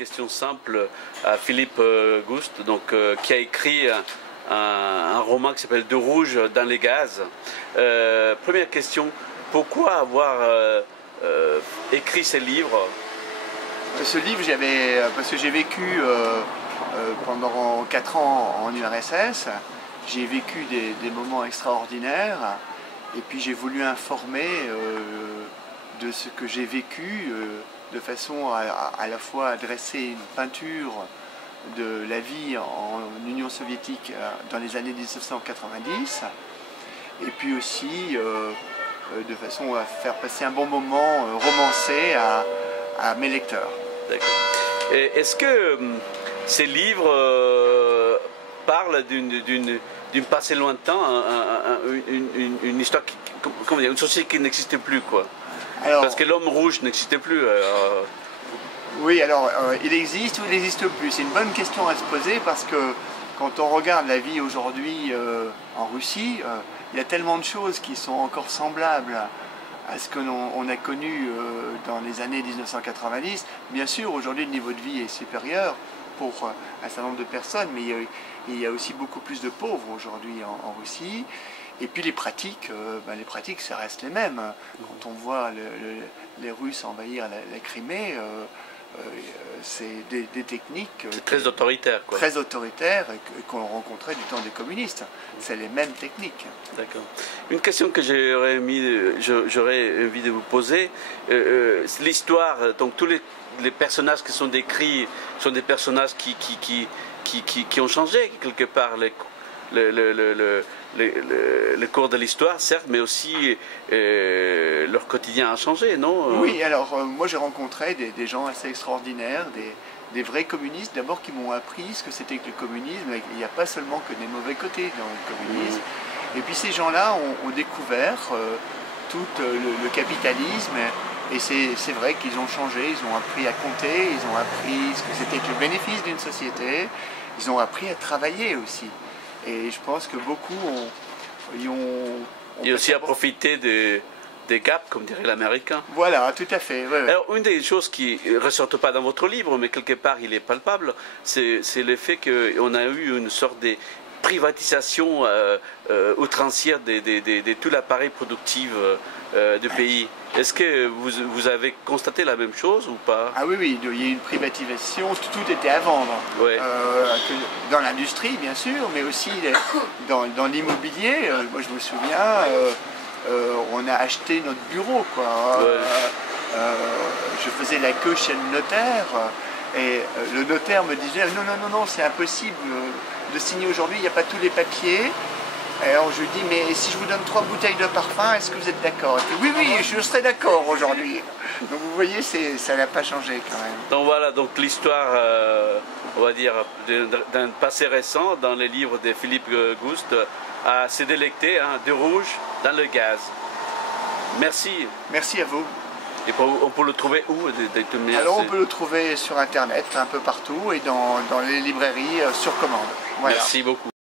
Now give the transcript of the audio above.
question simple à Philippe Gust, donc, qui a écrit un roman qui s'appelle De rouge dans les gaz. Première question, pourquoi avoir écrit ce livre? Ce livre, parce que j'ai vécu pendant 4 ans en URSS, j'ai vécu des moments extraordinaires et puis j'ai voulu informer de ce que j'ai vécu de façon à la fois à dresser une peinture de la vie en Union soviétique dans les années 1990 et puis aussi de façon à faire passer un bon moment romancé à mes lecteurs. D'accord. Est-ce que ces livres parlent d'une passé lointain, une histoire, comment dire, une société qui n'existe plus, quoi? Alors, parce que l'homme rouge n'existait plus. Oui, alors il existe ou il n'existe plus? C'est une bonne question à se poser parce que quand on regarde la vie aujourd'hui en Russie, il y a tellement de choses qui sont encore semblables à ce que l'on a connu dans les années 1990. Bien sûr, aujourd'hui, le niveau de vie est supérieur pour un certain nombre de personnes, mais il y a aussi beaucoup plus de pauvres aujourd'hui en Russie. Et puis les pratiques, ça reste les mêmes. Quand on voit les Russes envahir la Crimée, c'est des techniques très autoritaires, quoi. Très autoritaires qu'on rencontrait du temps des communistes. C'est les mêmes techniques. D'accord. Une question que j'aurais envie de vous poser, l'histoire, donc tous les personnages qui sont décrits sont des personnages qui ont changé quelque part le cours de l'histoire, certes, mais aussi leur quotidien a changé, non? Oui, alors moi j'ai rencontré des gens assez extraordinaires, des vrais communistes d'abord qui m'ont appris ce que c'était que le communisme. Il n'y a pas seulement que des mauvais côtés dans le communisme. Et puis ces gens-là ont découvert tout le capitalisme et c'est vrai qu'ils ont changé, ils ont appris à compter, ils ont appris ce que c'était que le bénéfice d'une société, ils ont appris à travailler aussi. Et je pense que beaucoup et aussi à profiter des gaps, comme dirait l'américain. Voilà, tout à fait. Ouais, ouais. Alors, une des choses qui ne ressort pas dans votre livre, mais quelque part il est palpable, c'est le fait qu'on a eu une sorte de privatisation outrancière de tout l'appareil productif du pays. Est-ce que vous avez constaté la même chose ou pas? Ah oui, oui, il y a eu une privatisation, tout était à vendre. Ouais. Dans l'industrie, bien sûr, mais aussi dans l'immobilier. Moi, je me souviens, on a acheté notre bureau, quoi. Ouais. Je faisais la queue chez le notaire et le notaire me disait non, non, non, non, c'est impossible de signer aujourd'hui, il n'y a pas tous les papiers. Alors je lui dis, mais si je vous donne 3 bouteilles de parfum, est-ce que vous êtes d'accord? Oui, oui, je serai d'accord aujourd'hui. Donc vous voyez, ça n'a pas changé quand même. Donc voilà, donc l'histoire, on va dire, d'un passé récent dans les livres de Philippe Gust à se délecter, hein, de rouge dans le gaz. Merci. Merci à vous. Et on peut le trouver où? Alors on peut le trouver sur Internet, un peu partout, et dans les librairies sur commande. Voilà. Merci beaucoup.